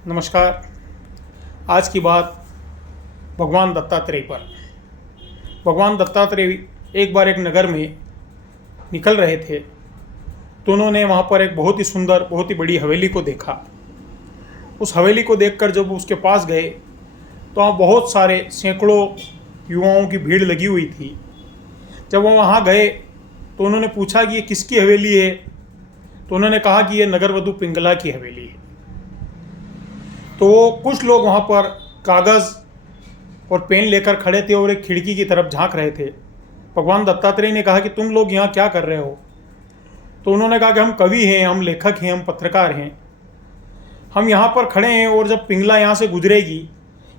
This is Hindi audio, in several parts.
नमस्कार। आज की बात भगवान दत्तात्रेय पर। भगवान दत्तात्रेय एक बार एक नगर में निकल रहे थे तो उन्होंने वहाँ पर एक बहुत ही सुंदर, बहुत ही बड़ी हवेली को देखा। उस हवेली को देखकर जब उसके पास गए तो वहाँ बहुत सारे सैकड़ों युवाओं की भीड़ लगी हुई थी। जब वो वहाँ गए तो उन्होंने पूछा कि ये किसकी हवेली है, तो उन्होंने कहा कि ये नगरवधु पिंगला की हवेली है। तो कुछ लोग वहाँ पर कागज़ और पेन लेकर खड़े थे और एक खिड़की की तरफ झांक रहे थे। भगवान दत्तात्रेय ने कहा कि तुम लोग यहाँ क्या कर रहे हो? तो उन्होंने कहा कि हम कवि हैं, हम लेखक हैं, हम पत्रकार हैं, हम यहाँ पर खड़े हैं और जब पिंगला यहाँ से गुजरेगी,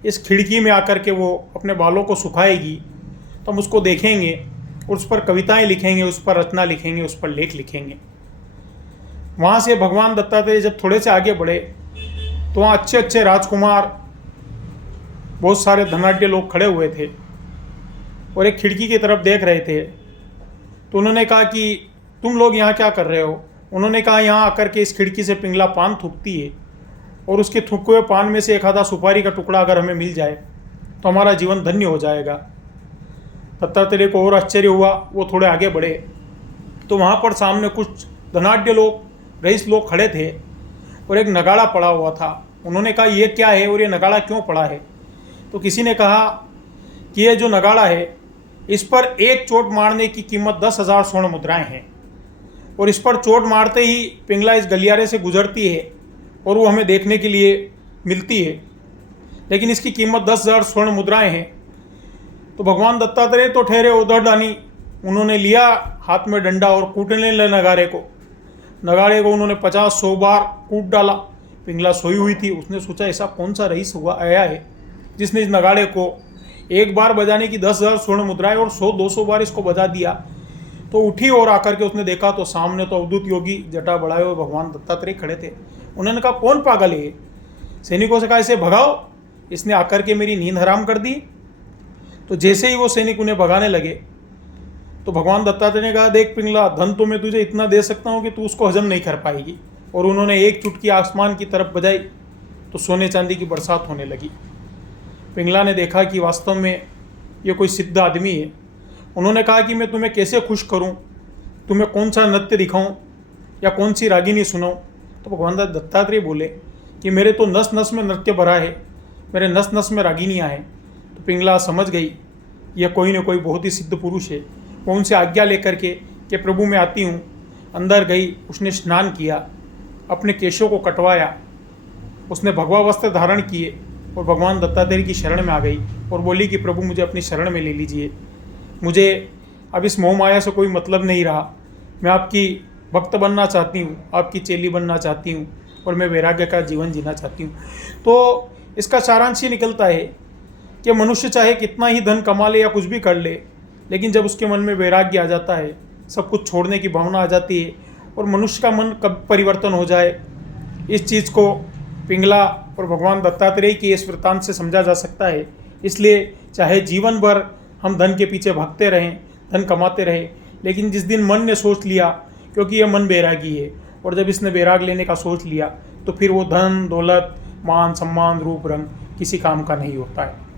इस खिड़की में आकर के वो अपने बालों को सुखाएगी तो हम उसको देखेंगे और उस पर कविताएं लिखेंगे, उस पर रचना लिखेंगे, उस पर लेख लिखेंगे। वहाँ से भगवान दत्तात्रेय जब थोड़े से आगे बढ़े तो वहाँ अच्छे अच्छे राजकुमार, बहुत सारे धनाढ्य लोग खड़े हुए थे और एक खिड़की की तरफ देख रहे थे। तो उन्होंने कहा कि तुम लोग यहाँ क्या कर रहे हो? उन्होंने कहा यहाँ आकर के इस खिड़की से पिंगला पान थूकती है और उसके थूके हुए पान में से एक आधा सुपारी का टुकड़ा अगर हमें मिल जाए तो हमारा जीवन धन्य हो जाएगा। दत्तात्रेय को और आश्चर्य हुआ। वो थोड़े आगे बढ़े तो वहाँ पर सामने कुछ धनाढ्य लोग, रईस लोग खड़े थे और एक नगाड़ा पड़ा हुआ था। उन्होंने कहा ये क्या है और ये नगाड़ा क्यों पड़ा है? तो किसी ने कहा कि ये जो नगाड़ा है इस पर एक चोट मारने की कीमत 10,000 स्वर्ण मुद्राएं हैं और इस पर चोट मारते ही पिंगला इस गलियारे से गुजरती है और वो हमें देखने के लिए मिलती है, लेकिन इसकी कीमत 10,000 स्वर्ण मुद्राएं हैं। तो भगवान दत्तात्रेय तो ठहरे उधरदानी। उन्होंने लिया हाथ में डंडा और कूटने लगे नगाड़े को उन्होंने 50-100 बार कूट डाला। पिंगला सोई हुई थी। उसने सोचा ऐसा कौन सा रईस हुआ आया है जिसने इस नगाड़े को एक बार बजाने की 10,000 स्वर्ण मुद्राएं और 100-200 बार इसको बजा दिया। तो उठी और आकर के उसने देखा तो सामने तो अवधूत योगी जटा बढ़ाए हुए भगवान दत्तात्रेय खड़े थे। उन्होंने कहा कौन पागल है? सैनिकों से कहा इसे भगाओ, इसने आकर के मेरी नींद हराम कर दी। तो जैसे ही वो सैनिक उन्हें भगाने लगे तो भगवान दत्तात्रेय ने कहा देख पिंगला, धन तो मैं तुझे इतना दे सकता हूँ कि तू उसको हजम नहीं कर पाएगी। और उन्होंने एक चुटकी आसमान की तरफ बजाई तो सोने चांदी की बरसात होने लगी। पिंगला ने देखा कि वास्तव में ये कोई सिद्ध आदमी है। उन्होंने कहा कि मैं तुम्हें कैसे खुश करूं, तुम्हें कौन सा नृत्य दिखाऊं या कौन सी रागिनी सुनाऊं? तो भगवान दत्तात्रेय बोले कि मेरे तो नस नस में नृत्य भरा है, मेरे नस नस में रागिनियाँ हैं। तो पिंगला समझ गई यह कोई न कोई बहुत ही सिद्ध पुरुष है। वो उनसे आज्ञा लेकर के कि प्रभु मैं आती हूँ, अंदर गई। उसने स्नान किया, अपने केशों को कटवाया, उसने भगवा वस्त्र धारण किए और भगवान दत्तात्रेय की शरण में आ गई और बोली कि प्रभु मुझे अपनी शरण में ले लीजिए, मुझे अब इस मोह माया से कोई मतलब नहीं रहा, मैं आपकी भक्त बनना चाहती हूँ, आपकी चेली बनना चाहती हूँ और मैं वैराग्य का जीवन जीना चाहती हूँ। तो इसका सारांश ये निकलता है कि मनुष्य चाहे कितना ही धन कमा ले या कुछ भी कर ले, लेकिन जब उसके मन में वैराग्य आ जाता है, सब कुछ छोड़ने की भावना आ जाती है और मनुष्य का मन कब परिवर्तन हो जाए, इस चीज़ को पिंगला और भगवान दत्तात्रेय की इस वृत्तांत से समझा जा सकता है। इसलिए चाहे जीवन भर हम धन के पीछे भागते रहें, धन कमाते रहें, लेकिन जिस दिन मन ने सोच लिया, क्योंकि यह मन बैरागी है, और जब इसने बैराग लेने का सोच लिया तो फिर वो धन, दौलत, मान, सम्मान, रूप, रंग किसी काम का नहीं होता है।